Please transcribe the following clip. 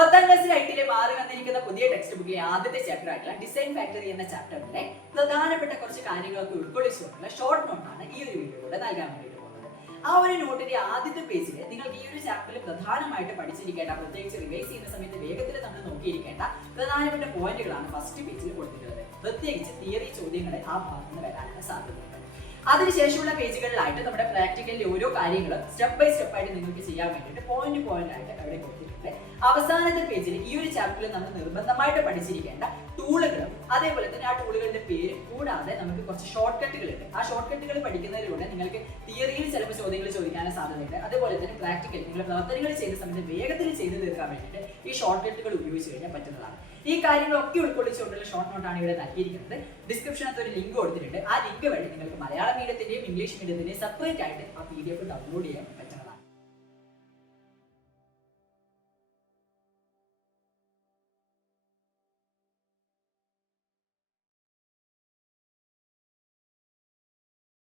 10ാം ക്ലാസ്സിൽ ഐറ്റിലെ മാറി വന്നിരിക്കുന്ന പുതിയ ടെക്സ്റ്റ് ബുക്കിലെ ആദ്യത്തെ ചാപ്റ്റർ ആയിട്ടുള്ള ഡിസൈൻ ഫാക്ടറി എന്ന ചാപ്റ്ററിലെ പ്രധാനപ്പെട്ട കുറച്ച് കാര്യങ്ങളൊക്കെ ഉൾക്കൊള്ളിച്ചുകൊണ്ടുള്ള ഷോർട്ട് നോട്ടാണ് ഈ ഒരു വീഡിയോയിലൂടെ നൽകാൻ വേണ്ടിയിട്ട് പോകുന്നത്. ആ ഒരു നോട്ടിന്റെ ആദ്യത്തെ പേജിൽ നിങ്ങൾക്ക് ഈ ഒരു ചാപ്റ്ററിൽ പ്രധാനമായിട്ട് പഠിച്ചിരിക്കേണ്ട, പ്രത്യേകിച്ച് റിവൈസ് ചെയ്യുന്ന സമയത്ത് വേഗത്തിൽ നമ്മൾ നോക്കിയിരിക്കേണ്ട പ്രധാനപ്പെട്ട പോയിന്റുകളാണ് ഫസ്റ്റ് പേജിൽ കൊടുത്തിട്ടുള്ളത്. പ്രത്യേകിച്ച് തിയറി ചോദ്യങ്ങൾ ആ ഭാഗത്ത് നിന്ന് വരാനുള്ള സാധ്യതയുണ്ട്. അതിനുശേഷമുള്ള പേജുകളിലായിട്ട് നമ്മുടെ പ്രാക്ടിക്കലിലെ ഓരോ കാര്യങ്ങളും സ്റ്റെപ്പ് ബൈ സ്റ്റെപ്പ് ആയിട്ട് നിങ്ങൾക്ക് ചെയ്യാൻ വേണ്ടിയിട്ട് പോയിന്റ് ആയിട്ട് അവിടെ കൊടുത്തിട്ടുണ്ട്. അവസാനത്തെ പേജിൽ ഈ ഒരു ചാപ്റ്ററിൽ നമ്മൾ നിർബന്ധമായിട്ട് പഠിച്ചിരിക്കേണ്ട ടൂളുകളും അതേപോലെ തന്നെ ആ ടൂളുകളുടെ പേര് കൂടാതെ നമുക്ക് കുറച്ച് ഷോർട്ട് കട്ടുകളുണ്ട്. ആ ഷോർട്ട് കട്ടുകൾ പഠിക്കുന്നതിലൂടെ നിങ്ങൾക്ക് തിയറിയിൽ ചിലപ്പോൾ ചോദ്യങ്ങൾ ചോദിക്കാനും സാധ്യതയുണ്ട്. അതുപോലെ തന്നെ പ്രാക്ടിക്കൽ നിങ്ങൾ പ്രവർത്തനങ്ങൾ ചെയ്യുന്ന സമയത്ത് വേഗത്തിൽ ചെയ്ത് തീർക്കാൻ വേണ്ടിയിട്ട് ഈ ഷോർട്ട് കട്ടുകൾ ഉപയോഗിച്ച് കഴിഞ്ഞാൽ പറ്റുന്നതാണ്. ഈ കാര്യങ്ങളൊക്കെ ഉൾക്കൊള്ളിച്ചുകൊണ്ടുള്ള ഷോർട്ട് നോട്ടാണ് ഇവിടെ നൽകിയിരിക്കുന്നത്. ഡിസ്ക്രിപ്ഷനകത്ത് ഒരു ലിങ്ക് കൊടുത്തിട്ടുണ്ട്. ആ ലിങ്ക് വഴി നിങ്ങൾക്ക് മലയാളം മീഡിയത്തിന്റെയും ഇംഗ്ലീഷ് മീഡിയത്തിന്റെയും സെപ്പറേറ്റ് ആയിട്ട് ആ PDF ഡൗൺലോഡ് ചെയ്യാൻ പറ്റും.